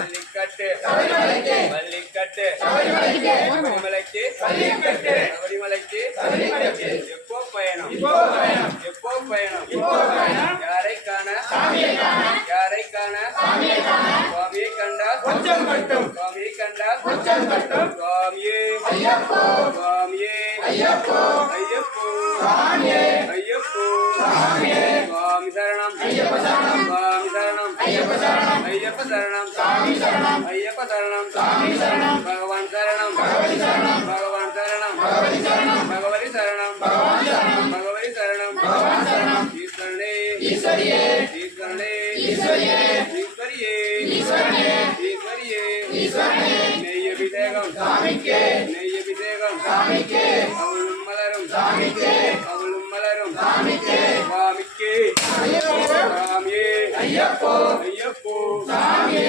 பள்ளிக்கட்டு பள்ளிக்கட்டு சபரிமலைக்கு சபரிமலைக்கு எப்போ பயணம் எப்போ பயணம் யாரை காண யாரை காண சுவாமியை கண்டால் சுவாமியை கண்டால் சுவாமியே சுவாமியே ஐயப்போ சுவாமி சரணம் சுவாமி சரணம் ஐயப்ப சரணம் ஐயப்ப சரணம் பகவான் சரணம் பகவான் சரணம் பகவதி சரணம் பகவதி சரணம் ஈஸ்வரனே ஈஸ்வரியே ஈஸ்வரியே நெய் அபிஷேகம் நெய் அபிஷேகம் அவளும் மலரும் சுவாமிக்கு சுவாமியே ஐயப்போ